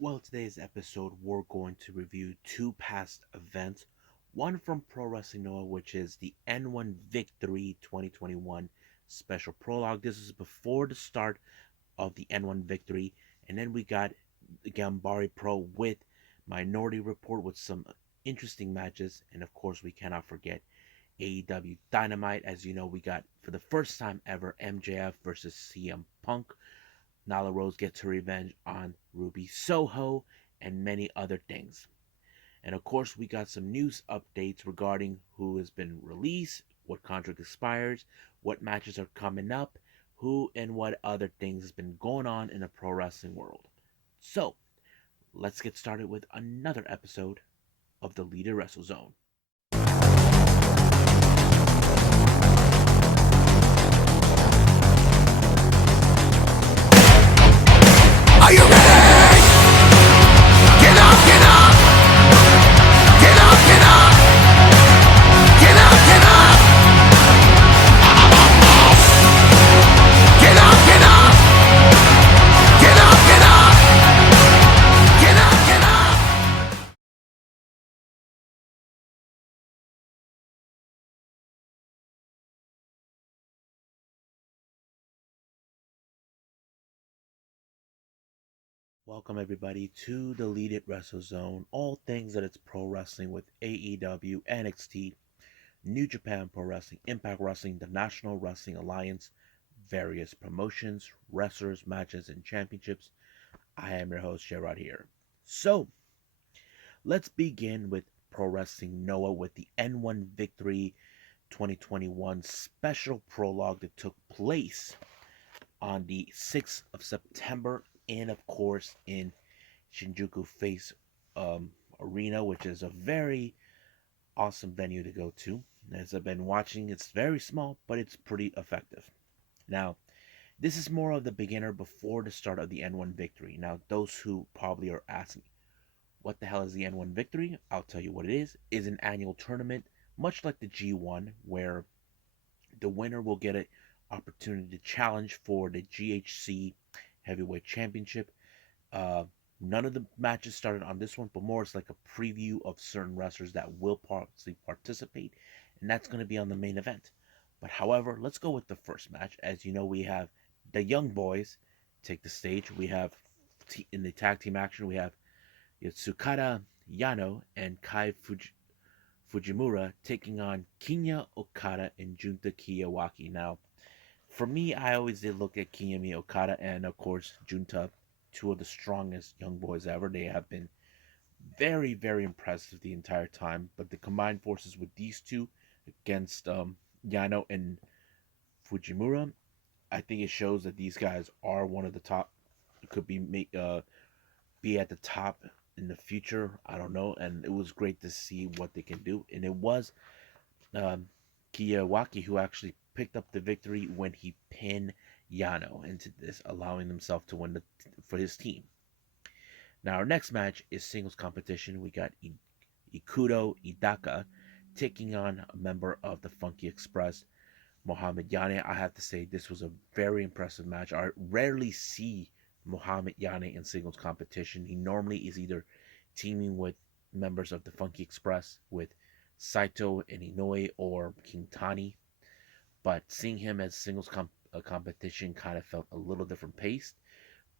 Well, today's episode, we're going to review two past events. One from Pro Wrestling Noah, which is the N1 Victory 2021 Special Prologue. This is before the start of the N1 Victory. And then we got the Ganbare Pro with Minority Report with some interesting matches. And of course, we cannot forget AEW Dynamite. As you know, we got, for the first time ever, MJF versus CM Punk. Nyla Rose gets her revenge on Ruby Soho, and many other things. And of course, we got some news updates regarding who has been released, what contract expires, what matches are coming up, who and what other things has been going on in the pro wrestling world. So, let's get started with another episode of the Leader Wrestle Zone. Are you ready? Get up, get up! Get up, get up! Get up, get up! Get up, get up! Get up, get up! Get up, get up! Welcome everybody to the Lead It Wrestle Zone. All things that it's pro wrestling with AEW, NXT, New Japan Pro Wrestling, Impact Wrestling, the National Wrestling Alliance, various promotions, wrestlers, matches, and championships. I am your host, Gerard here. So, let's begin with Pro Wrestling Noah with the N1 Victory 2021 special prologue that took place on the 6th of September, and of course in Shinjuku Face Arena, which is a very awesome venue to go to. As I've been watching, it's very small, but it's pretty effective. Now, this is more of the beginner before the start of the N1 Victory. Now, those who probably are asking, what the hell is the N1 Victory? I'll tell you what it is an annual tournament, much like the G1, where the winner will get an opportunity to challenge for the GHC Heavyweight Championship. Uh, None of the matches started on this one, but more it's like a preview of certain wrestlers that will possibly participate, and that's going to be on the main event. But however, let's go with the first match. As you know, we have the Young Boys take the stage. We have in the tag team action, we have Tsukada Yano and Fujimura taking on Kinya Okada and Junta Kiyawaki. Now, for me, I always did look at Kiyomi Okada and, of course, Junta, two of the strongest young boys ever. They have been very, very impressive the entire time. But the combined forces with these two against Yano and Fujimura, I think it shows that these guys are one of the top. Could be at the top in the future. I don't know, and it was great to see what they can do. And it was um, Kiyawaki who actually picked up the victory when he pinned Yano into this, allowing himself to win for his team. Now our next match is singles competition. We got Ikuto Idaka taking on a member of the Funky Express, Mohamed Yane. I have to say this was a very impressive match. I rarely see Mohamed Yane in singles competition. He normally is either teaming with members of the Funky Express with Saito and Inoue or King Tani, but seeing him as competition kind of felt a little different paced.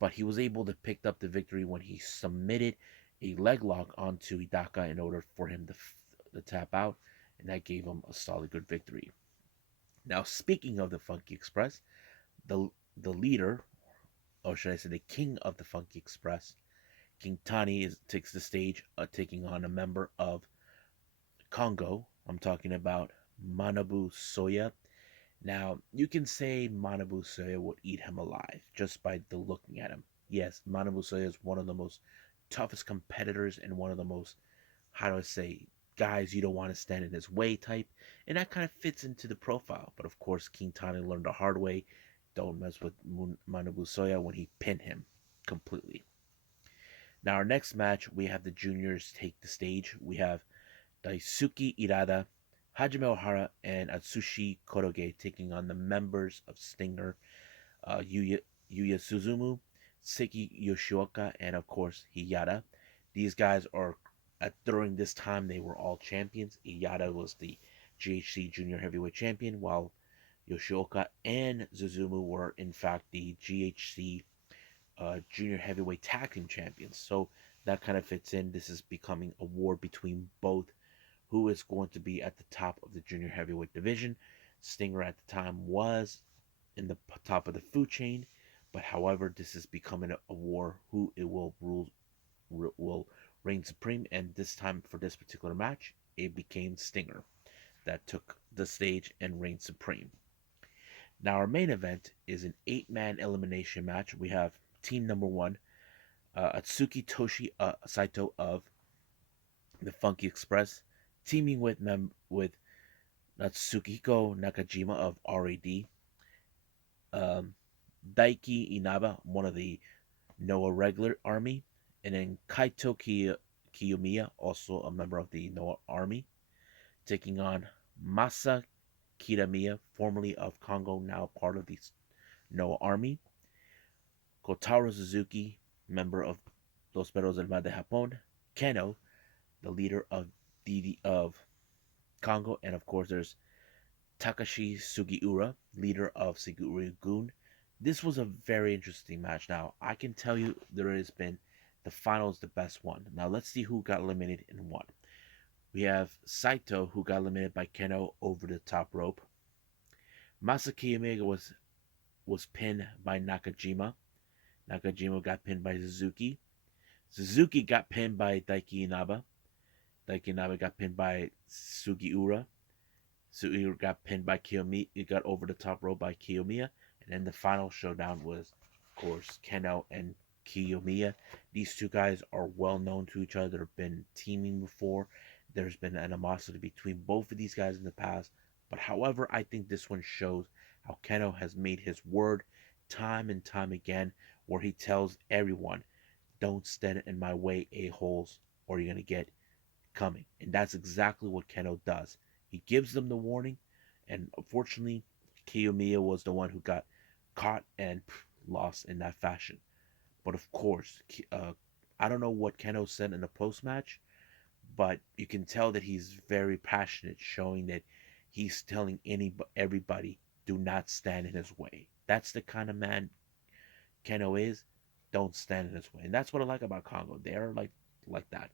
But he was able to pick up the victory when he submitted a leg lock onto Hidaka in order for him to tap out, and that gave him a solid good victory. Now, speaking of the Funky Express, the the leader, or should I say the king of the Funky Express, King Tani, takes the stage, taking on a member of Congo. I'm talking about Manabu Soya. Now, you can say Manabu Soya would eat him alive just by the looking at him. Yes, Manabu Soya is one of the most toughest competitors and one of the most, how do I say, guys you don't want to stand in his way type. And that kind of fits into the profile. But of course, King Tani learned the hard way. Don't mess with Manabu Soya when he pinned him completely. Now, our next match, we have the juniors take the stage. We have Daisuke Irada, Hajime Ohara, and Atsushi Koroge taking on the members of Stinger, Yuya Suzumu, Seki Yoshioka, and of course Hiyata. These guys are during this time they were all champions. Hiyata was the GHC Junior Heavyweight Champion, while Yoshioka and Suzumu were in fact the GHC Junior Heavyweight Tag Team Champions. So that kind of fits in. This is becoming a war between both who is going to be at the top of the Junior Heavyweight division. Stinger at the time was in the top of the food chain, but however, this is becoming a war who it will will reign supreme. And this time for this particular match, it became Stinger that took the stage and reigned supreme. Now our main event is an 8-man elimination match. We have team number one, Atsuki Toshi Saito of the Funky Express, teaming with Natsuhiko Nakajima of RAD, um, Daiki Inaba, one of the Noah Regular Army, and then Kiyomiya, also a member of the Noah Army, taking on Masa Kitamiya, formerly of Congo, now part of the Noah Army, Kotaro Suzuki, member of Los Perros del Mar de Japón, Keno, the leader of of Congo, and of course there's Takashi Sugiura, leader of Sugiura-gun. This was a very interesting match. Now, I can tell you there has been the final is the best one. Now, let's see who got eliminated and won. We have Saito, who got eliminated by Keno over the top rope. Masaki Omega was pinned by Nakajima. Nakajima got pinned by Suzuki. Suzuki got pinned by Daiki Inaba. Daiki Inaba got pinned by Sugiura. Sugiura got pinned by Kiyomiya. He got over the top rope by Kiyomiya. And then the final showdown was, of course, Keno and Kiyomiya. These two guys are well known to each other. They've been teaming before. There's been animosity between both of these guys in the past. But however, I think this one shows how Keno has made his word time and time again, where he tells everyone, don't stand in my way, a-holes, or you're going to get coming. And that's exactly what Keno does. He gives them the warning, and unfortunately, Kiyomiya was the one who got caught and lost in that fashion. But of course, I don't know what Keno said in the post match, but you can tell that he's very passionate, showing that he's telling everybody, do not stand in his way. That's the kind of man Keno is. Don't stand in his way, and that's what I like about Congo. They're like that.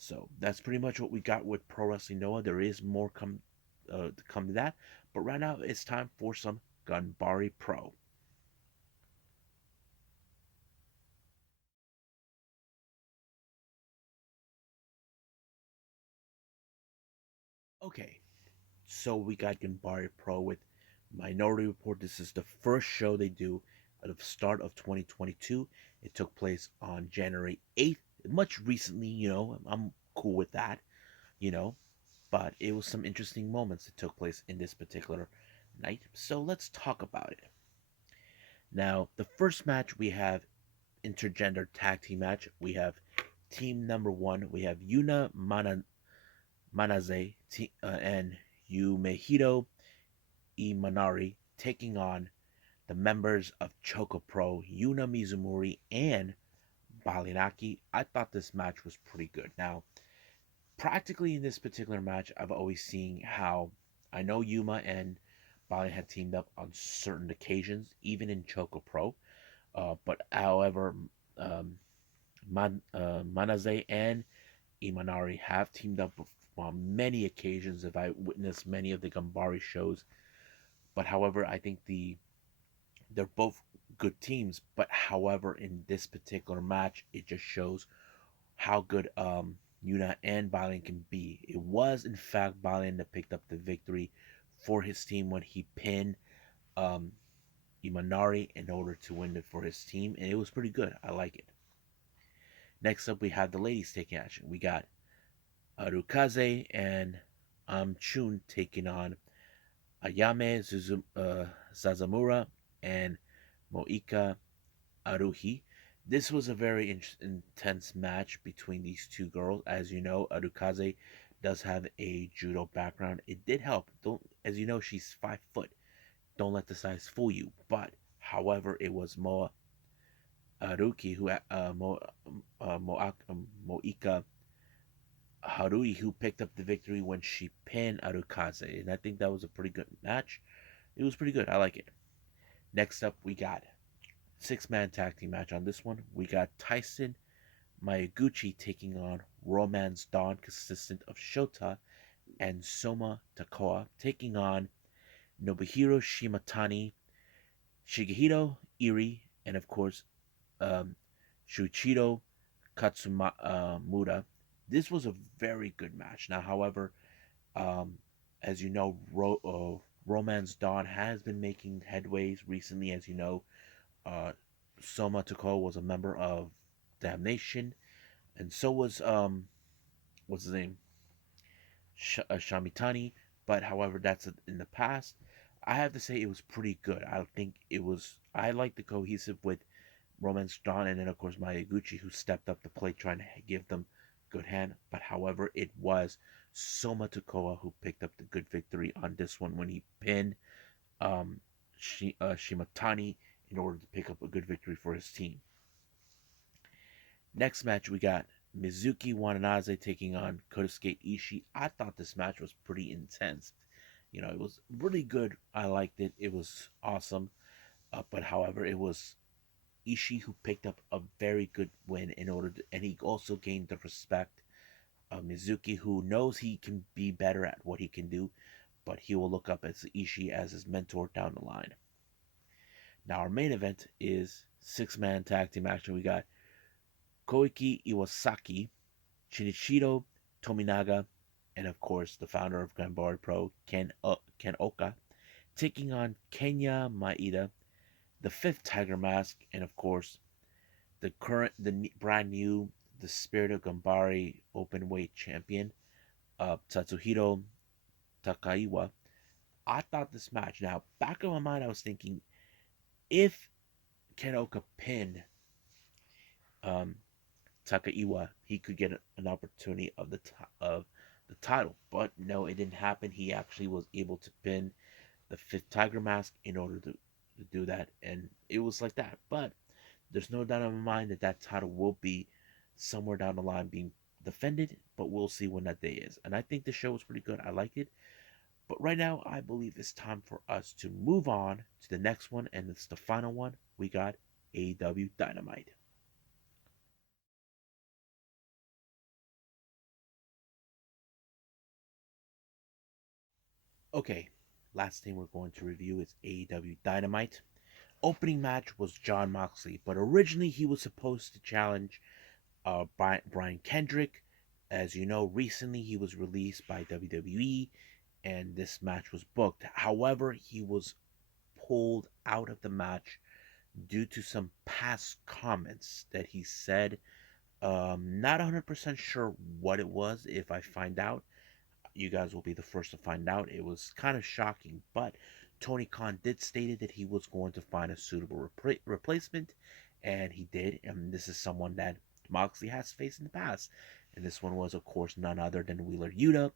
So that's pretty much what we got with Pro Wrestling Noah. There is more to come to that, but right now it's time for some Ganbare Pro. Okay, so we got Ganbare Pro with Minority Report. This is the first show they do at the start of 2022. It took place on January 8th, much recently, I'm cool with that, you know, but it was some interesting moments that took place in this particular night. So let's talk about it. Now, the first match we have intergender tag team match. We have team number one. We have Manaze and Yumehiro Imanari taking on the members of Choco Pro, Yuna Mizumori and Balinaki. I thought this match was pretty good. Now, practically in this particular match, I've always seen how I know Yuma and Bali had teamed up on certain occasions, even in Choco Pro. But however, um, Manaze and Imanari have teamed up on many occasions. If I witnessed many of the Gambari shows, but however, I think they're both good teams. But however, in this particular match, it just shows how good Yuna and Balian can be. It was in fact Balian that picked up the victory for his team when he pinned um, Imanari in order to win it for his team, and it was pretty good. I like it. Next up, we have the ladies taking action. We got Arukaze and Chun taking on Ayame Sazamura and Moika Aruhi. This was a very intense match between these two girls. As you know, Arukaze does have a judo background. It did help. Don't, as you know, she's 5 foot. Don't let the size fool you. But however, it was Haruki, Moika Harui, who picked up the victory when she pinned Arukaze. And I think that was a pretty good match. It was pretty good. I like it. Next up, we got six-man tag team match on this one. We got Tyson Mayaguchi taking on Romance Dawn, consistent of Shota and Soma Takoa, taking on Nobuhiro Shimatani, Shigehiro Iri, and of course, um, Shuichiro Katsumura. This was a very good match. Now, however, um, as you know, Romance Dawn has been making headways recently. As you know, uh, Soma Takoa was a member of Damnation, and so was what's his name, Shamitani. But however, that's in the past. I have to say it was pretty good. I think it was. I like the cohesive with Romance Dawn, and then of course Mayaguchi, who stepped up the plate trying to give them good hand. But however, it was Soma Takoa who picked up the good victory on this one when he pinned um, Shimatani in order to pick up a good victory for his team. Next match, we got Mizuki Wananaze taking on Kodosuke Ishii. I thought this match was pretty intense. You know, it was really good. I liked it. It was awesome. But however, it was Ishii who picked up a very good win in order to, and he also gained the respect of Mizuki, who knows he can be better at what he can do, but he will look up as Ishii as his mentor down the line. Now, our main event is six-man tag team action. We got Koiki Iwasaki, Shinichiro Tominaga, and of course the founder of Ganbare Pro, Ken Oka, taking on Kenya Maeda, the fifth Tiger Mask, and of course the brand new, the Spirit of Ganbare openweight champion, Tatsuhiro Takaiwa. I thought this match. Now, back in my mind, I was thinking if Ken Oka pinned um, Takaiwa, he could get an opportunity of the title. But no, it didn't happen. He actually was able to pin the fifth Tiger Mask in order to do that, and it was like that. But there's no doubt in my mind that that title will be somewhere down the line being defended, but we'll see when that day is. And I think the show was pretty good. I liked it. But right now, I believe it's time for us to move on to the next one, and it's the final one. We got AEW Dynamite. Okay, last thing we're going to review is AEW Dynamite. Opening match was John Moxley, but originally he was supposed to challenge Brian Kendrick. As you know, recently he was released by WWE, and this match was booked. However, he was pulled out of the match due to some past comments that he said. Not 100% sure what it was. If I find out, you guys will be the first to find out. It was kind of shocking, but Tony Khan did stated that he was going to find a suitable replacement, and he did. And this is someone that Moxley has faced in the past. And this one was, of course, none other than Wheeler Yuta,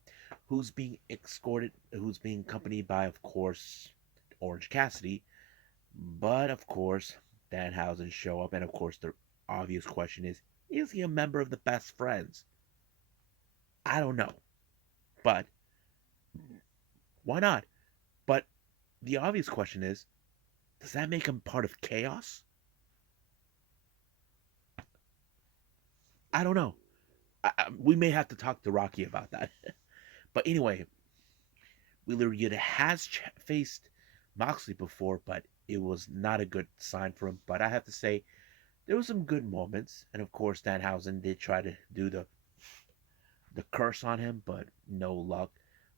who's being accompanied by, of course, Orange Cassidy. But, of course, Danhausen show up, and, of course, the obvious question is he a member of the Best Friends? I don't know. But, why not? But the obvious question is, does that make him part of Chaos? I don't know. We may have to talk to Rocky about that. But anyway, Wheeler Yuta has faced Moxley before, but it was not a good sign for him. But I have to say, there were some good moments, and of course, Danhausen did try to do the curse on him, but no luck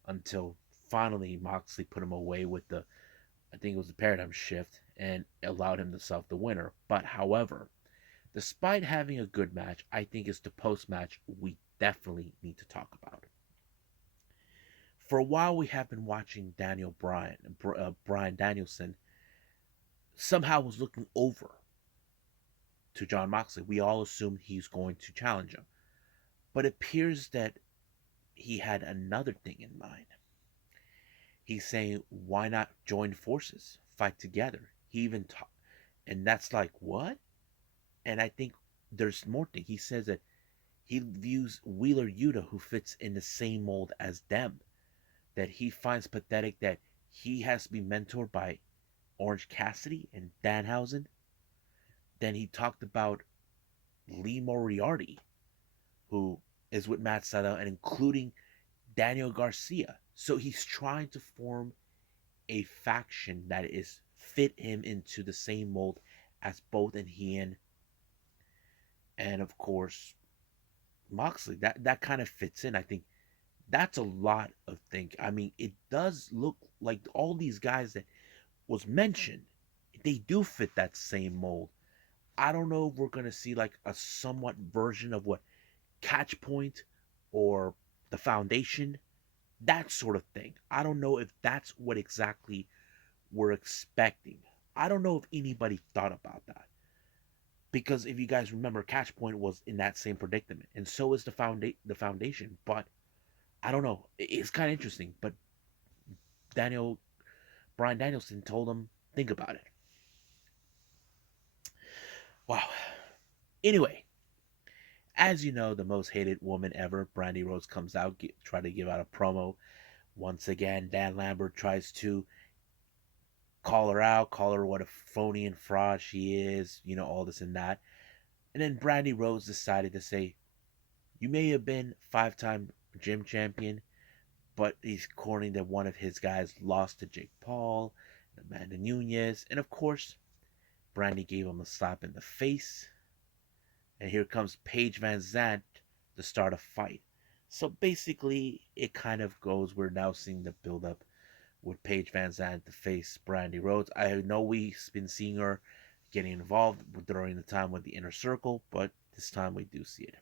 until finally Moxley put him away with I think it was the paradigm shift, and allowed him to self the winner. But however, despite having a good match, I think it's the post match we definitely need to talk about. For a while, we have been watching Brian Danielson somehow was looking over to John Moxley. We all assumed he's going to challenge him, but it appears that he had another thing in mind. He's saying, "Why not join forces, fight together?" He even and that's like what? And I think there's more thing. He says that he views Wheeler Yuta, who fits in the same mold as them, that he finds pathetic that he has to be mentored by Orange Cassidy and Danhausen. Then he talked about Lee Moriarty, who is with Matt Sydal, and including Daniel Garcia. So he's trying to form a faction that is fit him into the same mold as both and Hien and of course Moxley. That kind of fits in. I think that's a lot of think. I mean, it does look like all these guys that was mentioned, they do fit that same mold. I don't know if we're gonna see like a somewhat version of what Catchpoint or the Foundation, that sort of thing. I don't know if that's what exactly we're expecting. I don't know if anybody thought about that. Because if you guys remember, Catchpoint was in that same predicament, and so is the foundation. But I don't know. It's kind of interesting. But Daniel Brian Danielson told him, think about it. Wow. Anyway, as you know, the most hated woman ever, Brandy Rose, comes out, try to give out a promo. Once again, Dan Lambert tries to call her out, call her what a phony and fraud she is, all this and that. And then Brandy Rose decided to say, you may have been 5-time gym champion, but he's according that one of his guys lost to Jake Paul, Amanda Nunez, and of course, Brandy gave him a slap in the face. And here comes Paige Van Zant to start a fight. So basically, it kind of goes. We're now seeing the build up with Paige Van Zant to face Brandy Rhodes. I know we've been seeing her getting involved during the time with the Inner Circle, but this time we do see it.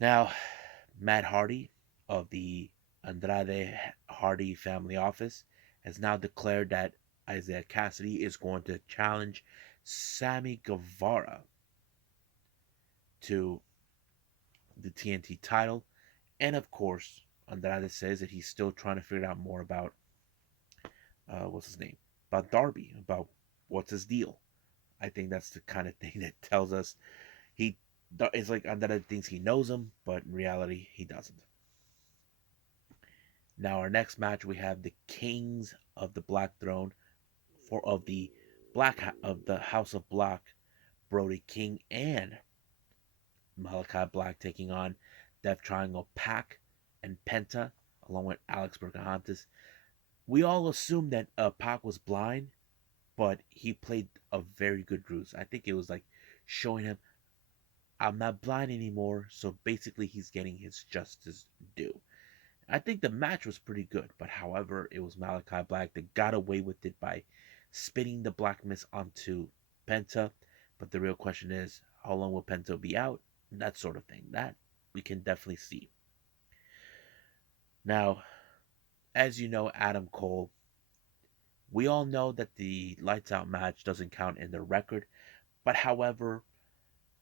Now, Matt Hardy of the Andrade Hardy family office has now declared that Isaiah Cassidy is going to challenge Sammy Guevara to the TNT title. And of course, Andrade says that he's still trying to figure out more about, what's his name? About Darby, about what's his deal. I think that's the kind of thing that tells us he, it's like Andrade thinks he knows him, but in reality, he doesn't. Now, our next match, we have the Kings of the Black Throne, of the House of Black, Brody King and Malachi Black taking on Death Triangle Pac and Penta, along with Alex Bergantes. We all assumed that Pac was blind, but he played a very good ruse. I think it was like showing him, I'm not blind anymore, so basically he's getting his justice due. I think the match was pretty good, but however, it was Malachi Black that got away with it by spitting the black mist onto Penta. But the real question is, how long will Penta be out? That sort of thing. That we can definitely see. Now, as you know, Adam Cole, we all know that the lights out match doesn't count in the record, but however,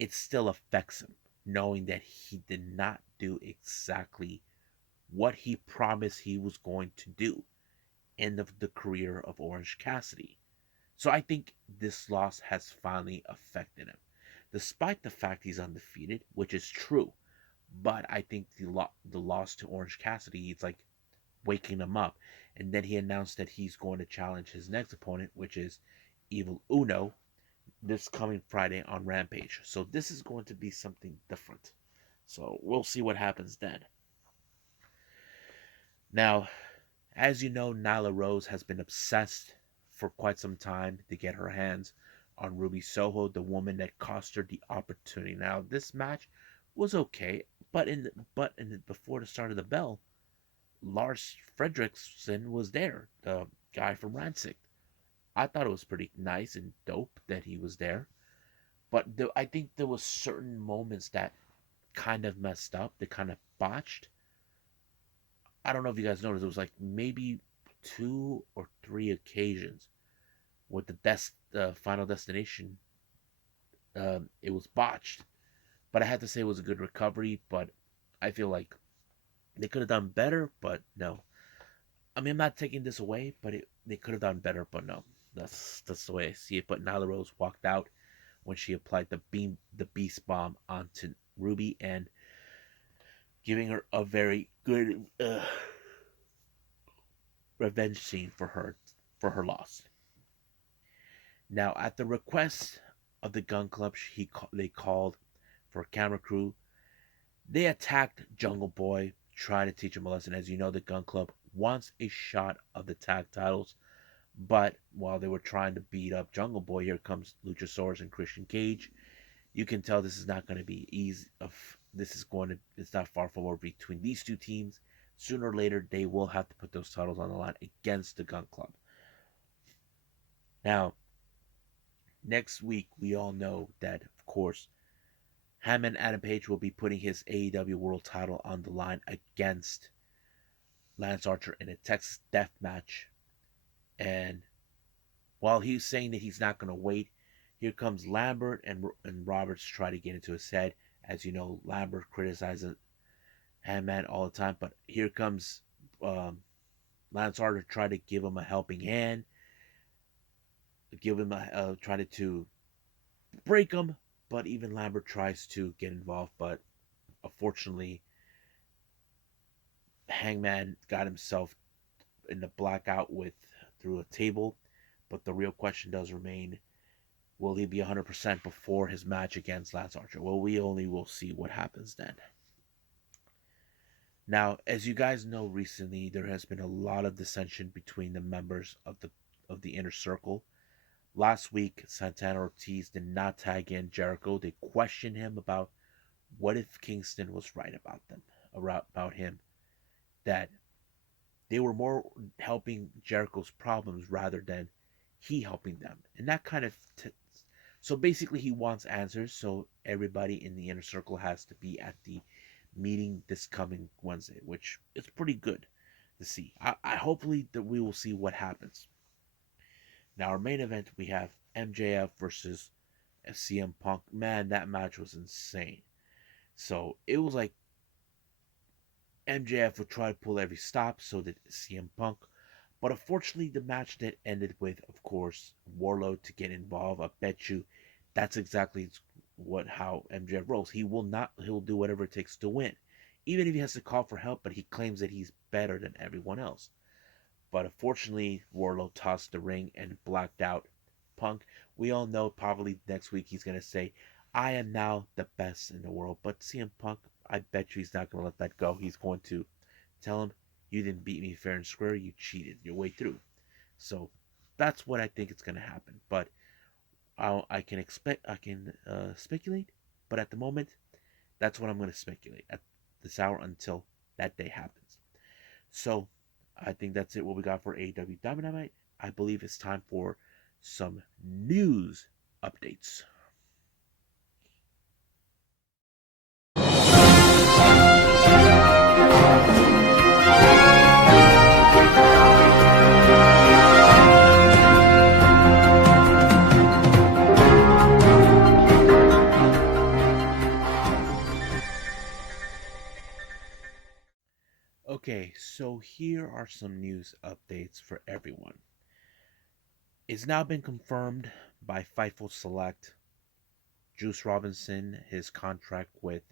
it still affects him, knowing that he did not do exactly what he promised he was going to do in the career of Orange Cassidy. So I think this loss has finally affected him. Despite the fact he's undefeated, which is true, but I think the loss to Orange Cassidy, it's like waking him up. And then he announced that he's going to challenge his next opponent, which is Evil Uno, this coming Friday on Rampage. So this is going to be something different. So we'll see what happens then. Now, as you know, Nyla Rose has been obsessed for quite some time to get her hands on Ruby Soho, the woman that cost her the opportunity. Now, this match was okay, but before the start of the bell, Lars Fredrickson was there, the guy from Rancid. I thought it was pretty nice and dope that he was there, but I think there was certain moments that kind of messed up, that kind of botched. I don't know if you guys noticed, it was like maybe 2 or 3 occasions with the Final Destination. It was botched, but I had to say it was a good recovery. But I feel like they could have done better, but no. I mean, I'm not taking this away, but they could have done better, but no. That's the way I see it. But Nyla Rose walked out when she applied the beast bomb onto Ruby and giving her a very good revenge scene for her loss. Now, at the request of the Gun Club, they called for a camera crew. They attacked Jungle Boy, trying to teach him a lesson. As you know, the Gun Club wants a shot of the tag titles, but while they were trying to beat up Jungle Boy, here comes Luchasaurus and Christian Cage. You can tell this is not going to be easy. It's not far from over between these two teams. Sooner or later, they will have to put those titles on the line against the Gun Club. Now, next week, we all know that, of course, Hammond Adam Page will be putting his AEW World title on the line against Lance Archer in a Texas Death Match. And while he's saying that he's not going to wait, here comes Lambert and Roberts try to get into his head. As you know, Lambert criticizes Hangman all the time, but here comes Lance Archer try to give him a helping hand, try to break him, but even Lambert tries to get involved, but unfortunately, Hangman got himself in the blackout through a table. But the real question does remain: will he be 100% before his match against Lance Archer? Well, we only will see what happens then. Now, as you guys know, recently there has been a lot of dissension between the members of the inner circle. Last week, Santana Ortiz did not tag in Jericho. They questioned him about what if Kingston was right about him, that they were more helping Jericho's problems rather than he helping them. And that kind of so basically he wants answers, so everybody in the inner circle has to be at the meeting this coming Wednesday, which is pretty good to see. I hopefully that we will see what happens. Now, our main event, we have MJF versus CM Punk. Man, that match was insane. So it was like MJF would try to pull every stop, so did CM Punk. But unfortunately, the match that ended with, of course, Warlord to get involved. I bet you that's exactly how MJF rolls. He'll do whatever it takes to win. Even if he has to call for help, but he claims that he's better than everyone else. But unfortunately, Warlord tossed the ring and blacked out Punk. We all know probably next week he's going to say, I am now the best in the world. But CM Punk, I bet you he's not going to let that go. He's going to tell him, you didn't beat me fair and square. You cheated your way through. So that's what I think is going to happen. But I can speculate. But at the moment, that's what I'm going to speculate at this hour until that day happens. So I think that's it. What we got for AEW Dynamite. I believe it's time for some news updates. Okay, so here are some news updates for everyone. It's now been confirmed by Fightful Select. Juice Robinson, his contract with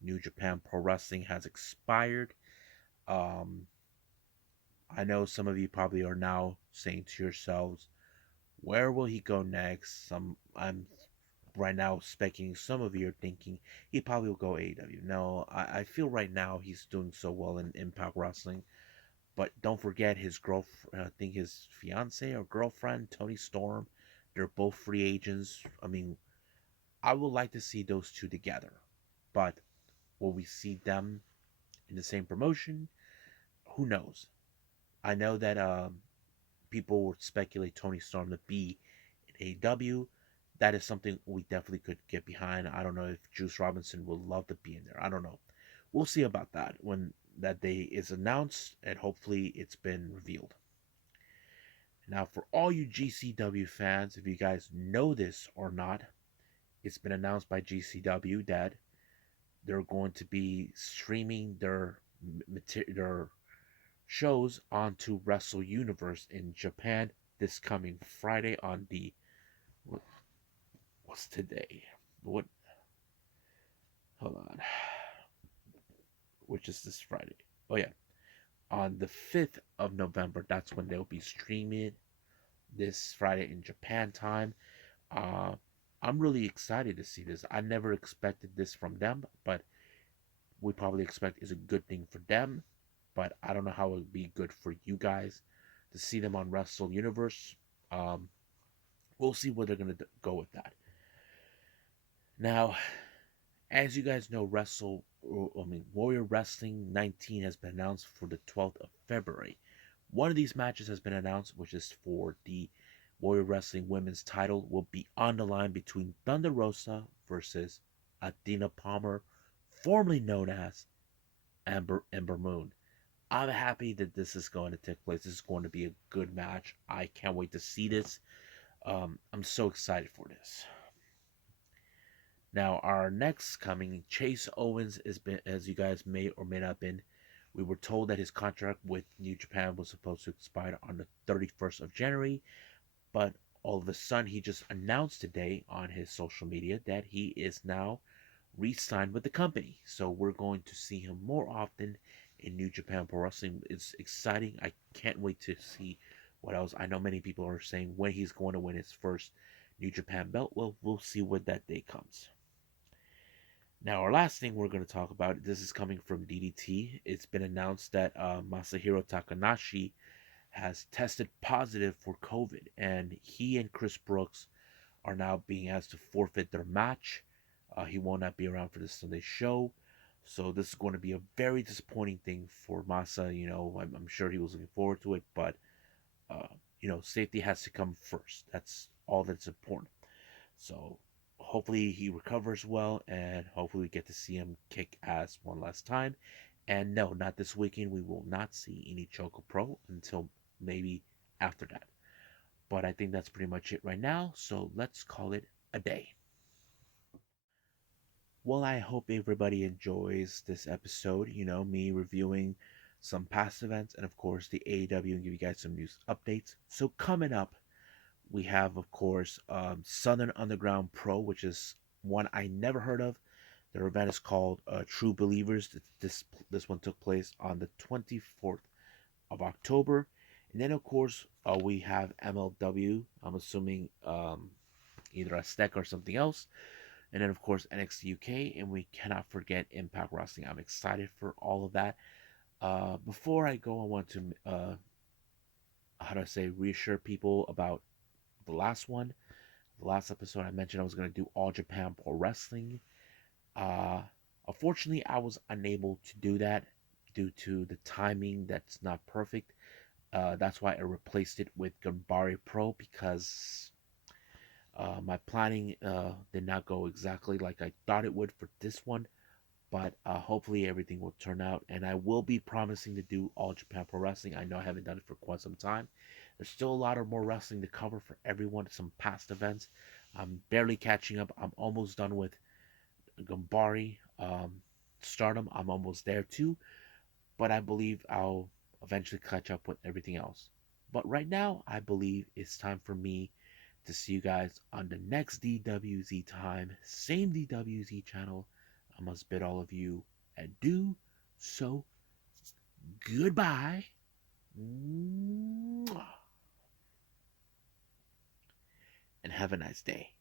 New Japan Pro Wrestling has expired. I know some of you probably are now saying to yourselves, where will he go next? I'm right now speculating. Some of you are thinking he probably will go AEW. No, I feel right now he's doing so well in Impact Wrestling. But don't forget his girlfriend, I think his fiance or girlfriend, Toni Storm, they're both free agents. I mean, I would like to see those two together. But will we see them in the same promotion? Who knows? I know that people would speculate Toni Storm to be in AEW. That is something we definitely could get behind. I don't know if Juice Robinson would love to be in there. I don't know. We'll see about that when that day is announced, and hopefully it's been revealed. Now, for all you GCW fans, if you guys know this or not, it's been announced by GCW that they're going to be streaming their shows onto Wrestle Universe in Japan this coming Friday on the What's today? What? Hold on. Which is this Friday? Oh yeah, on the 5th of November. That's when they'll be streaming this Friday in Japan time. Uh, I'm really excited to see this. I never expected this from them, but we probably expect is a good thing for them. But I don't know how it would be good for you guys to see them on Wrestle Universe. Um, we'll see where they're gonna go with that. Now, as you guys know, Warrior Wrestling 19 has been announced for the 12th of February. One of these matches has been announced, which is for the Warrior Wrestling Women's title, will be on the line between Thunder Rosa versus Athena Palmer, formerly known as Ember Moon. I'm happy that this is going to take place. This is going to be a good match. I can't wait to see this. I'm so excited for this. Now, our next coming, Chase Owens, has been, as you guys may or may not have been, we were told that his contract with New Japan was supposed to expire on the 31st of January, but all of a sudden he just announced today on his social media that he is now re-signed with the company. So we're going to see him more often in New Japan Pro Wrestling. It's exciting. I can't wait to see what else. I know many people are saying when he's going to win his first New Japan belt. Well, we'll see when that day comes. Now, our last thing we're going to talk about, this is coming from DDT. It's been announced that Masahiro Takanashi has tested positive for COVID, and he and Chris Brooks are now being asked to forfeit their match. He will not be around for this Sunday show, so this is going to be a very disappointing thing for Masa. I'm sure he was looking forward to it, but uh, safety has to come first. That's all that's important. So hopefully he recovers well, and hopefully we get to see him kick ass one last time. And no, not this weekend. We will not see any Choco Pro until maybe after that. But I think that's pretty much it right now. So let's call it a day. Well, I hope everybody enjoys this episode. Me reviewing some past events and, of course, the AEW and give you guys some news updates. So, coming up, we have, of course, Southern Underground Pro, which is one I never heard of. Their event is called True Believers. This one took place on the 24th of October. And then, of course, we have MLW. I'm assuming either a Aztec or something else. And then, of course, NXT UK. And we cannot forget Impact Wrestling. I'm excited for all of that. Before I go, I want to, how do I say, reassure people about the last one. The last episode, I mentioned I was going to do All Japan Pro Wrestling. Uh, Unfortunately, I was unable to do that due to the timing that's not perfect. That's why I replaced it with Ganbare Pro because my planning did not go exactly like I thought it would for this one. But hopefully everything will turn out. And I will be promising to do All Japan Pro Wrestling. I know I haven't done it for quite some time. There's still a lot of more wrestling to cover for everyone. Some past events. I'm barely catching up. I'm almost done with Gambari, Stardom. I'm almost there too. But I believe I'll eventually catch up with everything else. But right now, I believe it's time for me to see you guys on the next DWZ time. Same DWZ channel. I must bid all of you adieu. So, goodbye. And have a nice day.